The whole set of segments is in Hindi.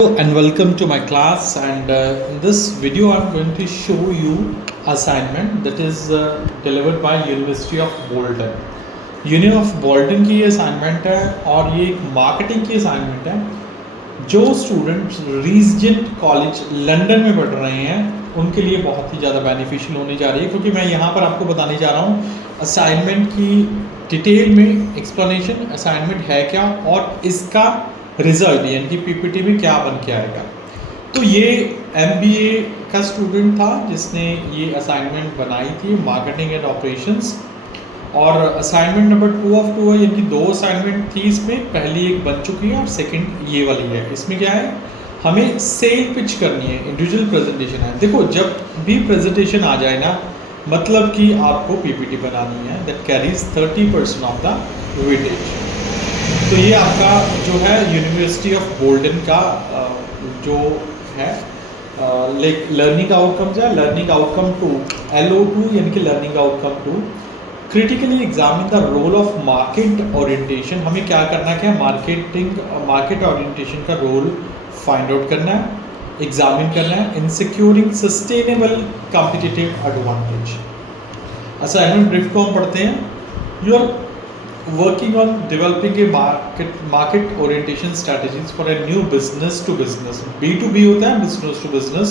Hello and welcome to my class, and in this video I'm going to show you assignment that is delivered by University of Bolton. Union of Bolton की ये असाइनमेंट है और ये एक मार्केटिंग की असाइनमेंट है। जो स्टूडेंट्स रीजेंट कॉलेज लंदन में पढ़ रहे हैं उनके लिए बहुत ही ज़्यादा बेनिफिशियल होने जा रही है, क्योंकि मैं यहाँ पर आपको बताने जा रहा हूँ असाइनमेंट की डिटेल में एक्सप्लेनेशन असाइनमेंट है क्या और इसका रिजल्ट यानी कि पीपीटी में क्या बन के आएगा। तो ये एमबीए का स्टूडेंट था जिसने ये असाइनमेंट बनाई थी, मार्केटिंग एंड ऑपरेशंस, और असाइनमेंट नंबर 2 ऑफ 2 है, यानी कि 2 असाइनमेंट थी इसमें। पहली एक बन चुकी है और सेकंड ये वाली है। इसमें क्या है, हमें सेल पिच करनी है, इंडिविजुअल प्रेजेंटेशन है। देखो, जब भी प्रेजेंटेशन आ जाए ना, मतलब कि आपको पीपीटी बनानी है that carries 30% of the weightage. तो ये आपका जो है यूनिवर्सिटी ऑफ बोल्टन का जो है लर्निंग आउटकम्स है, लर्निंग आउटकम 2 LO2 यानी कि learning outcome 2। Critically examine the role of market orientation. हमें क्या करना है, क्या मार्केट ओरिएंटेशन का रोल फाइंड आउट करना है, एग्जामिन करना है in securing sustainable competitive advantage. Assignment brief को हम पढ़ते हैं। You are working on developing a market orientation strategies for a new business to business। B2B होता है, business to business,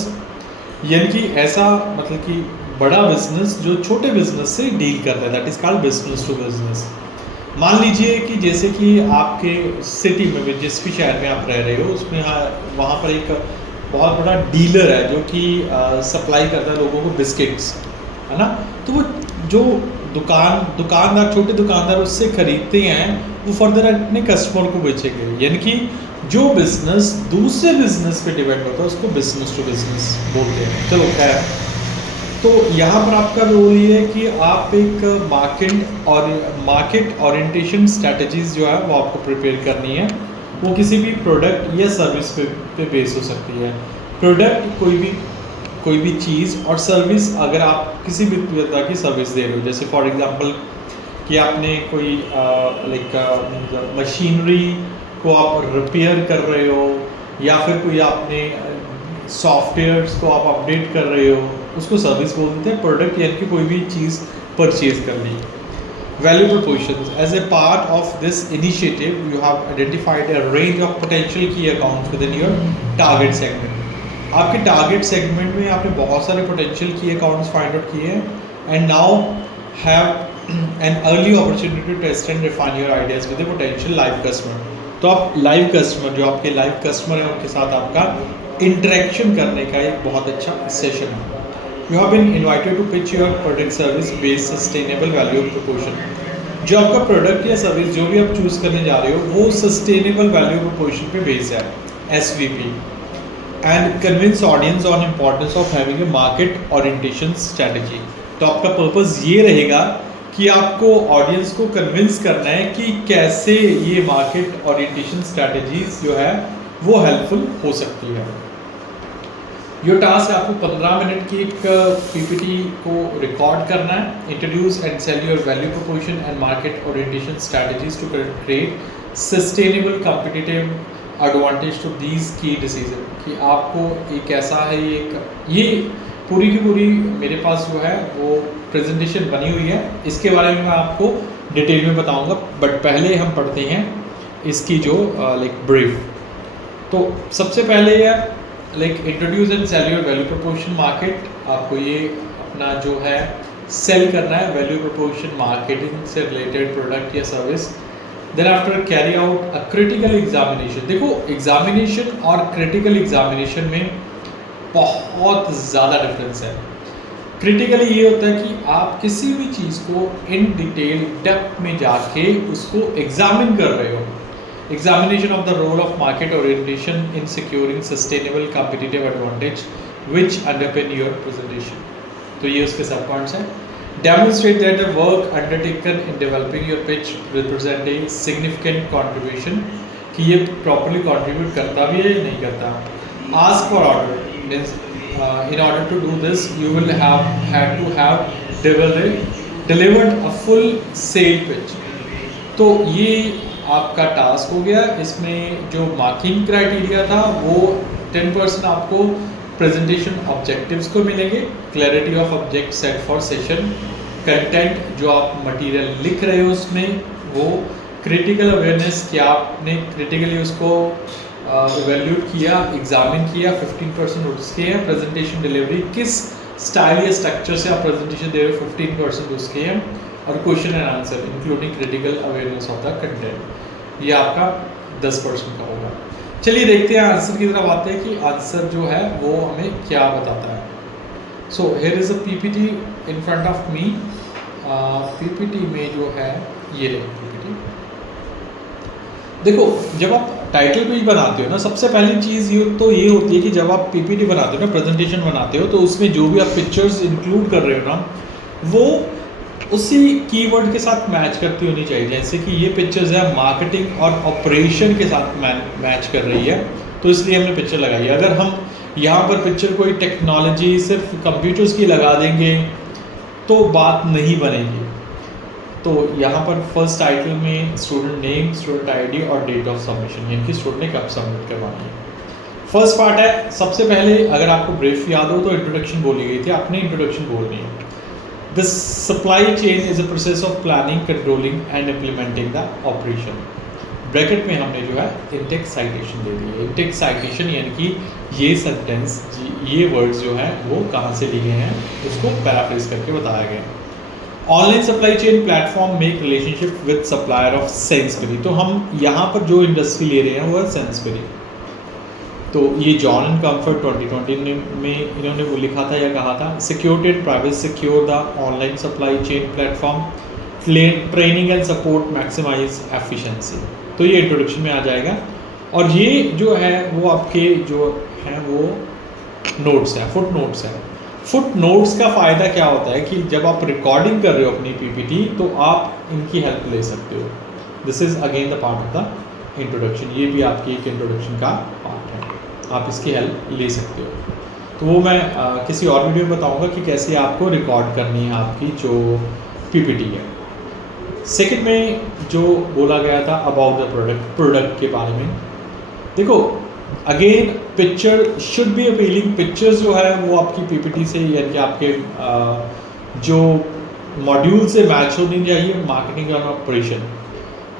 यानी कि ऐसा मतलब कि बड़ा बिजनेस जो छोटे बिजनेस से डील करता है, that is called business to business. मान लीजिए कि जैसे कि आपके सिटी में, जिस भी शहर में आप रह रहे हो, उसमें वहाँ पर एक बहुत बड़ा डीलर है जो कि सप्लाई करता है लोगों को बिस्किट्स, है ना। तो वो जो दुकानदार, छोटे दुकानदार उससे खरीदते हैं, वो फर्दर अपने कस्टमर को बेचेंगे। यानी कि जो बिजनेस दूसरे बिजनेस पे डिपेंड होता है उसको बिजनेस टू बिजनेस बोलते हैं। चलो खैर, तो यहाँ पर आपका रोल ये है कि आप एक मार्केट ओरिएंटेशन स्ट्रैटेजीज जो है वो आपको प्रिपेयर करनी है। वो किसी भी प्रोडक्ट या सर्विस पे बेस हो सकती है। प्रोडक्ट कोई भी चीज़, और सर्विस अगर आप किसी भी तरह की सर्विस दे रहे हो, जैसे फॉर एग्जांपल कि आपने कोई मशीनरी को आप रिपेयर कर रहे हो, या फिर कोई आपने सॉफ्टवेयर्स को आप अपडेट कर रहे हो, उसको सर्विस बोलते हैं। प्रोडक्ट यानी कि कोई भी चीज़ परचेज कर ली। Value proportions. As a part of this initiative you have identified a range of potential key accounts within your target segment. आपके टारगेट सेगमेंट में आपने बहुत सारे potential key accounts find out किए हैं, and now have an early opportunity to test and refine your ideas with a potential live customer. तो आप लाइव कस्टमर, जो आपके लाइव कस्टमर हैं, उनके साथ आपका इंटरेक्शन करने का एक बहुत अच्छा सेशन है। You have been invited to pitch your product service based sustainable value proportion. जो आपका प्रोडक्ट या सर्विस जो भी आप चूज़ करने जा रहे हो वो सस्टेनेबल वैल्यू प्रोपोर्शन पे बेस्ड है, SVP। And convince audience on importance of having a market orientation strategy. तो आपका पर्पस ये रहेगा कि आपको ऑडियंस को कन्विंस करना है कि कैसे ये मार्केट ओरिएंटेशन स्ट्रैटेजीज जो है वो हेल्पफुल हो सकती है। योर टास्क है आपको 15 मिनट की एक पीपीटी को रिकॉर्ड करना है। Introduce and sell your value proportion and market orientation strategies to create sustainable competitive advantage to these key decision. कि आपको एक ऐसा है, ये पूरी की पूरी मेरे पास जो है वो प्रेजेंटेशन बनी हुई है, इसके बारे में मैं आपको डिटेल में बताऊंगा। बट पहले हम पढ़ते हैं इसकी जो ब्रीफ। तो सबसे पहले है introduce and sell your value proportion market. आपको ये अपना जो है सेल करना है वैल्यू प्रोपोर्शन मार्केटिंग से रिलेटेड प्रोडक्ट या service. Then after carry out a critical examination. देखो, एग्जामिनेशन और क्रिटिकल एग्जामिनेशन में बहुत ज़्यादा डिफरेंस है। क्रिटिकली ये होता है कि आप किसी भी चीज़ को इन डिटेल डेप्थ में जाके उसको एग्जामिन कर रहे हो। Examination of the role of market orientation in securing sustainable competitive advantage which underpin your presentation. तो ये उसके सब पॉइंट्स हैं। Demonstrate that the work undertaken in developing your pitch represent a significant contribution, कि ये properly contribute करता भी है या नहीं करता। Ask for order means in order to do this you will had to have delivered a full sale pitch। तो ये आपका टास्क हो गया। इसमें जो मार्किंग क्राइटेरिया था वो 10% आपको प्रेजेंटेशन ऑब्जेक्टिव्स को मिलेंगे, clarity of object set for session, content जो आप मटेरियल लिख रहे हो उसमें वो, क्रिटिकल अवेयरनेस क्या आपने क्रिटिकली उसको इवेल्यूट किया, एग्जामिन किया, 15% उसके हैं, प्रेजेंटेशन डिलीवरी किस स्टाइल या स्ट्रक्चर से आप प्रेजेंटेशन दे रहे हो 15% उसके हैं, और question and answer including critical awareness of the content ये आपका 10% का होगा। चलिए देखते हैं आंसर की तरफ आते हैं कि आंसर जो है वो हमें क्या बताता है। So here is a PPT in front of me. PPT में जो है ये पीपीटी, देखो जब आप टाइटल पेज बनाते हो ना, सबसे पहली चीज़ ये होती है कि जब आप पीपीटी बनाते हो ना, प्रेजेंटेशन बनाते हो, तो उसमें जो भी आप पिक्चर्स इंक्लूड कर रहे हो ना, वो उसी कीवर्ड के साथ मैच करती होनी चाहिए। जैसे कि ये पिक्चर्स है मार्केटिंग और ऑपरेशन के साथ मैच कर रही है, तो इसलिए हमने पिक्चर लगाई है। अगर हम यहाँ पर पिक्चर कोई टेक्नोलॉजी सिर्फ कंप्यूटर्स की लगा देंगे तो बात नहीं बनेगी। तो यहाँ पर फर्स्ट टाइटल में स्टूडेंट नेम, स्टूडेंट आईडी और डेट ऑफ सबमिशन, यानी कि स्टूडेंट ने कब सबमिट करवानी है। फर्स्ट पार्ट है, सबसे पहले अगर आपको ब्रीफ याद हो तो इंट्रोडक्शन बोली गई थी, आपने इंट्रोडक्शन बोलनी है। The supply chain is a process of planning, controlling and implementing the operation. Bracket में हमने जो है इंटेक साइटेशन दे दी है। इंटेक साइटेशन यानी कि ये सेंटेंस, ये वर्ड्स जो है वो कहाँ से लिए हैं उसको पैराफ्रेज करके बताया गया। Online supply chain platform make relationship with supplier of Sainsbury. तो हम यहाँ पर जो इंडस्ट्री ले रहे हैं वो है सेंसबरी। तो ये जॉन एंड कंफर्ट 2020 में इन्होंने वो लिखा था या कहा था, security and privacy secure the online supply chain platform, training and support maximise efficiency. तो ये इंट्रोडक्शन में आ जाएगा। और ये जो है वो आपके जो हैं वो नोट्स हैं, फुट नोट्स हैं। फुट नोट्स का फ़ायदा क्या होता है कि जब आप रिकॉर्डिंग कर रहे हो अपनी पीपीटी तो आप इनकी हेल्प ले सकते हो। This is again the part of the introduction, ये भी आपकी एक इंट्रोडक्शन का पार्ट है, आप इसकी हेल्प ले सकते हो। तो वो मैं किसी और वीडियो में बताऊंगा कि कैसे आपको रिकॉर्ड करनी है आपकी जो पीपीटी है। सेकंड में जो बोला गया था अबाउट द प्रोडक्ट के बारे में, देखो again picture should be appealing. Pictures जो है वो आपकी पीपीटी से यानी कि आपके जो मॉड्यूल से मैच होनी चाहिए, मार्केटिंग और ऑपरेशन।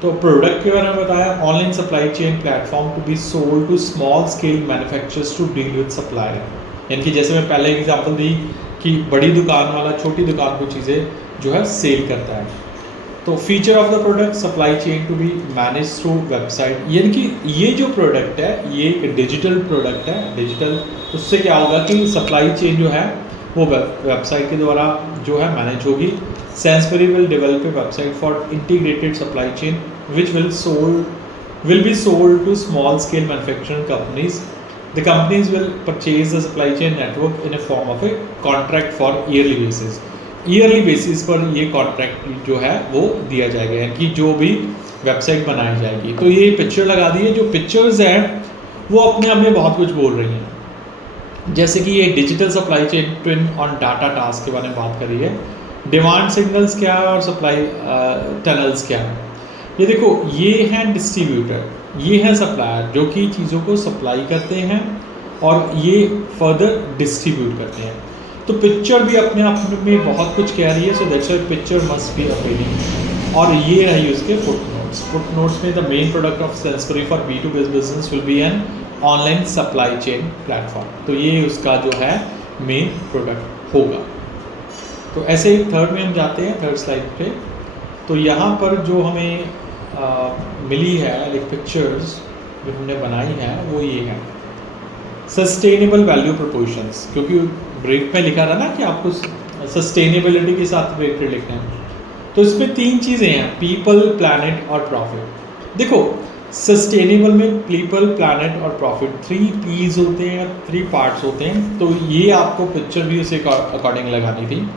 तो प्रोडक्ट के बारे में बताया, online supply chain platform to be sold to small scale manufacturers to deal with supplier. यानी कि जैसे मैं पहले एग्जांपल दी कि बड़ी दुकान वाला छोटी दुकान को चीज़ें जो है सेल करता है। तो feature of the product, supply chain to be manage through website. यानी कि ये जो प्रोडक्ट है ये एक डिजिटल प्रोडक्ट है। डिजिटल उससे क्या होगा कि सप्लाई चेन जो है वो वेबसाइट के द्वारा जो है मैनेज होगी। Sainsbury will develop a website for integrated supply chain which will be sold to small scale manufacturing companies. The companies will purchase the supply chain network in a form of a contract for yearly basis. Yearly basis पर ये कॉन्ट्रैक्ट जो है वो दिया जाएगा, यानी कि जो भी वेबसाइट बनाई जाएगी। तो ये पिक्चर लगा दी है, जो पिक्चर्स हैं वो अपने आप में बहुत कुछ बोल रही हैं। जैसे कि ये digital supply chain twin on data task के बारे में बात करी है। डिमांड सिग्नल्स क्या है और सप्लाई टनल्स क्या है। ये देखो ये हैं डिस्ट्रीब्यूटर, ये हैं सप्लायर जो कि चीज़ों को सप्लाई करते हैं और ये फर्दर डिस्ट्रीब्यूट करते हैं। तो पिक्चर भी अपने आप में बहुत कुछ कह रही है। So that's why picture must be appealing. और ये रही उसके फुट नोट्स। फुट नोट्स में the main product of Sainsbury for B2B business will be an online supply chain platform. तो ये उसका जो है मेन प्रोडक्ट होगा। तो ऐसे ही थर्ड में हम जाते हैं, थर्ड स्लाइड पे। तो यहाँ पर जो हमें मिली है एक पिक्चर्स जो हमने बनाई है वो ये है सस्टेनेबल वैल्यू प्रोपोर्शंस, क्योंकि ब्रीफ में लिखा था ना कि आपको सस्टेनेबिलिटी के साथ रिलेटेड लिखना है। तो इसमें तीन चीज़ें हैं, पीपल, प्लैनेट और प्रॉफिट। देखो सस्टेनेबल में पीपल, प्लैनेट और प्रॉफिट 3 P's होते हैं, 3 पार्ट्स होते हैं। तो ये आपको पिक्चर भी उसे अकॉर्डिंग लगानी थी।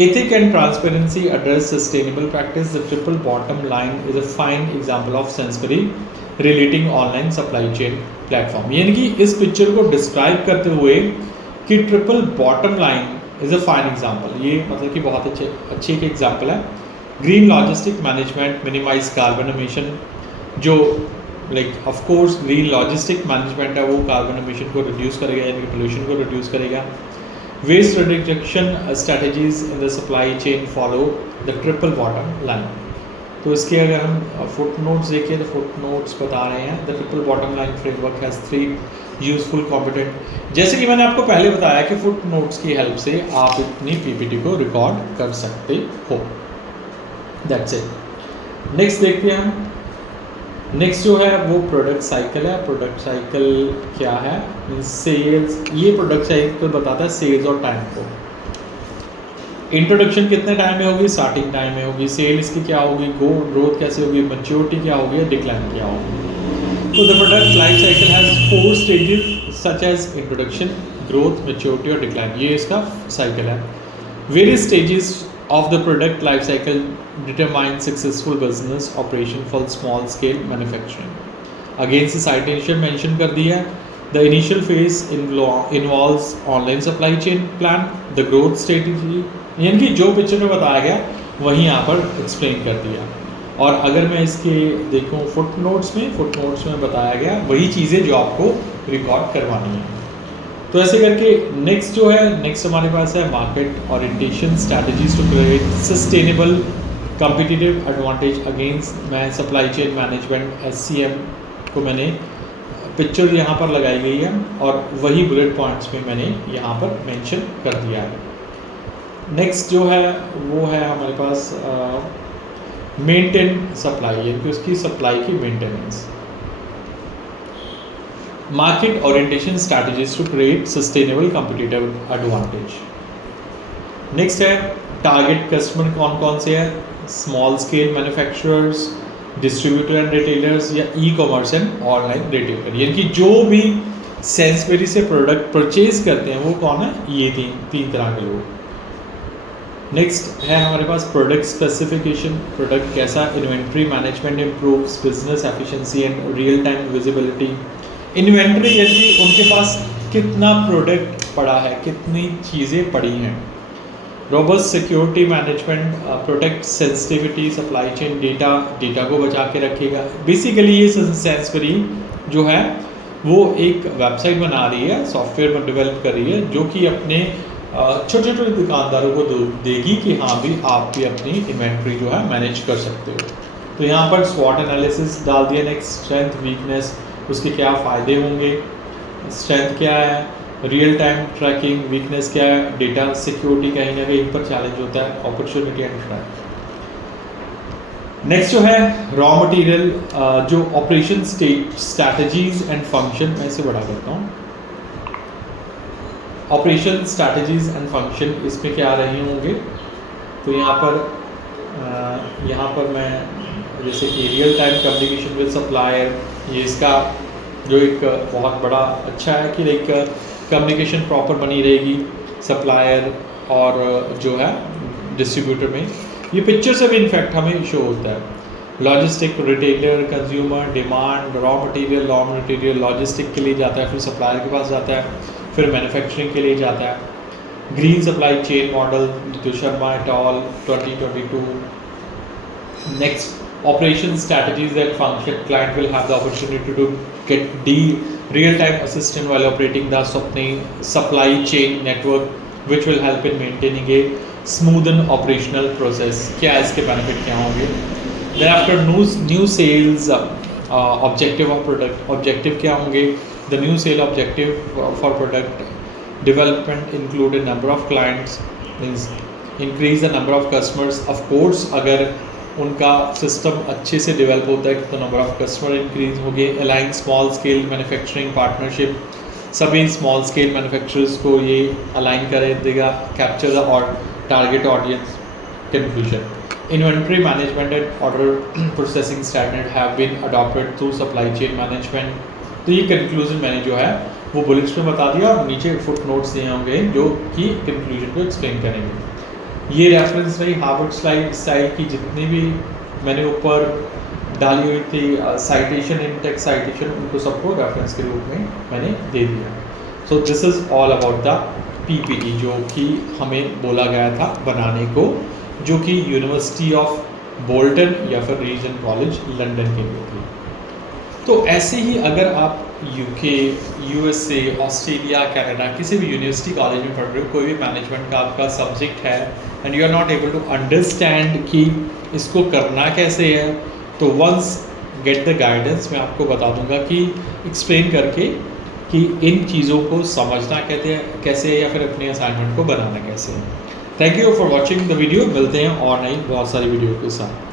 Ethic and transparency address sustainable practice. The triple bottom line is a fine example of Sainsbury relating online supply chain platform. यानी कि इस पिक्चर को डिस्क्राइब करते हुए कि triple bottom line is a fine example, ये मतलब कि बहुत अच्छे एक एग्जाम्पल है। Green logistic management, minimize carbon emission, जो like of course green logistic management है वो कार्बन एमिशन को रिड्यूस करेगा यानी कि पोल्यूशन को रिड्यूस करेगा। Waste reduction strategies in the supply chain follow the triple bottom line. तो इसके अगर हम फुट नोट्स देखें तो फुट नोट्स बता रहे हैं the triple bottom line framework has 3 useful competent. जैसे कि मैंने आपको पहले बताया कि फुट नोट्स की हेल्प से आप इतनी पीपीटी को रिकॉर्ड कर सकते हो। That's it. नेक्स्ट देखते हैं हम। नेक्स्ट जो है वो प्रोडक्ट साइकिल है। प्रोडक्ट साइकिल क्या है? सेल्स। ये प्रोडक्ट साइकिल बताता है सेल्स और टाइम को। इंट्रोडक्शन कितने टाइम में होगी? स्टार्टिंग टाइम में होगी। सेल इसकी क्या होगी? ग्रोथ कैसे होगी? मैच्योरिटी क्या होगी? डिक्लाइन क्या होगी? तो the product life cycle has 4 stages such as introduction, growth, maturity और डिक्लाइन। ये इसका साइकिल है। Various stages of the product life cycle determine successful business operation for small scale manufacturing. Again से citation mention कर दिया है। The initial phase involves online supply chain plan, the growth strategy, यानी कि जो पिक्चर में बताया गया वही यहाँ पर एक्सप्लेन कर दिया। और अगर मैं इसके देखूँ फुट नोट्स में बताया गया वही चीज़ें जो आपको रिकॉर्ड करवानी है। तो ऐसे करके नेक्स्ट जो है, नेक्स्ट हमारे पास है market orientation strategies to create sustainable competitive advantage against. मैं सप्लाई चेन मैनेजमेंट SCM को मैंने पिक्चर यहाँ पर लगाई गई है और वही बुलेट पॉइंट्स में मैंने यहाँ पर मेंशन कर दिया है। नेक्स्ट जो है वो है हमारे पास मेंटेन सप्लाई, यानी कि उसकी सप्लाई की maintenance. Market orientation strategies to create sustainable competitive advantage. Next है टारगेट कस्टमर कौन कौन से हैं? Small scale manufacturers, distributor and retailers या e commerce and online retailer, यानी कि जो भी सेंसबेरी से प्रोडक्ट परचेज करते हैं वो कौन है? ये तीन तरह के लोग। नेक्स्ट है हमारे पास प्रोडक्ट स्पेसिफिकेशन। प्रोडक्ट कैसा? Inventory management improves business efficiency and real time visibility. Inventory यानी कि उनके पास कितना प्रोडक्ट पड़ा है, कितनी चीज़ें पड़ी हैं। Robust security management protect sensitivity supply chain data को बचा के रखेगा। बेसिकली ये सेंसबेरी जो है वो एक वेबसाइट बना रही है, सॉफ्टवेयर में डेवलप कर रही है जो कि अपने छोटे छोटे दुकानदारों को देगी कि हाँ भी आप भी अपनी इन्वेंट्री जो है मैनेज कर सकते हो। तो यहाँ पर स्वॉट एनालिसिस डाल दिया। नेक्स्ट स्ट्रेंथ वीकनेस, उसके क्या फ़ायदे होंगे, स्ट्रेंथ क्या है, रियल टाइम ट्रैकिंग, वीकनेस क्या है, डेटा सिक्योरिटी कहीं ना कहीं पर चैलेंज होता है, अपॉर्चुनिटी एंड थ्रेट। नेक्स्ट जो है रॉ मटेरियल, जो ऑपरेशन स्ट्रैटेजीज एंड फंक्शन, मैं इसे बढ़ा देता हूँ। ऑपरेशन स्ट्रैटेजीज एंड फंक्शन इसमें क्या रहे होंगे? तो यहाँ पर मैं जैसे कि real time communication with supplier, ये इसका जो एक बहुत बड़ा अच्छा है कि लाइक कम्युनिकेशन प्रॉपर बनी रहेगी सप्लायर और जो है डिस्ट्रीब्यूटर में। ये पिक्चर से भी इनफैक्ट हमें शो होता है। Logistic, retailer, consumer, demand, raw material logistic के लिए जाता है, फिर सप्लायर के पास जाता है, फिर मैन्युफैक्चरिंग के लिए जाता है। ग्रीन सप्लाई चेन मॉडल जो Sharma at all 2022। Next operation strategies and function. Client will have the opportunity to get real-time assistance while operating the supply chain network, which will help in maintaining a smoothen operational process. क्या इसके benefit क्या होंगे? Then after new sales objective of product, objective क्या होंगे? The new sale objective for product development include a number of clients, means increase the number of customers. Of course अगर उनका सिस्टम अच्छे से डेवलप होता है तो नंबर ऑफ कस्टमर इंक्रीज हो गए। Align small scale manufacturing partnership, सभी स्मॉल स्केल मैन्युफैक्चरर्स को ये अलाइन कर देगा। कैप्चर द और target audience. Conclusion, inventory management and order processing standard have been adopted through supply chain management. तो ये कंक्लूजन मैंने जो है वो बुलेट्स में बता दिया और नीचे फुट नोट्स दिए होंगे जो कि कंक्लूजन को एक्सप्लेन करेंगे। ये रेफरेंस रही हार्वर्ड स्टाइल की जितनी भी मैंने ऊपर डाली हुई थी साइटेशन, इनटेक्स्ट साइटेशन, उनको सबको रेफरेंस के रूप में मैंने दे दिया। So this is all about the PPT जो कि हमें बोला गया था बनाने को, जो कि यूनिवर्सिटी ऑफ बोल्टन या फिर रीजन कॉलेज लंदन के लिए थी। तो ऐसे ही अगर आप यूके, यूएसए, ऑस्ट्रेलिया, कनाडा किसी भी यूनिवर्सिटी कॉलेज में पढ़ रहे हो, कोई भी मैनेजमेंट का आपका सब्जेक्ट है and you are not able to understand कि इसको करना कैसे है, तो वंस गेट द गाइडेंस, मैं आपको बता दूंगा कि एक्सप्लेन करके कि इन चीज़ों को समझना कैसे है या फिर अपने असाइनमेंट को बनाना कैसे है। Thank you for watching the video. मिलते हैं और नई बहुत सारी वीडियो के साथ।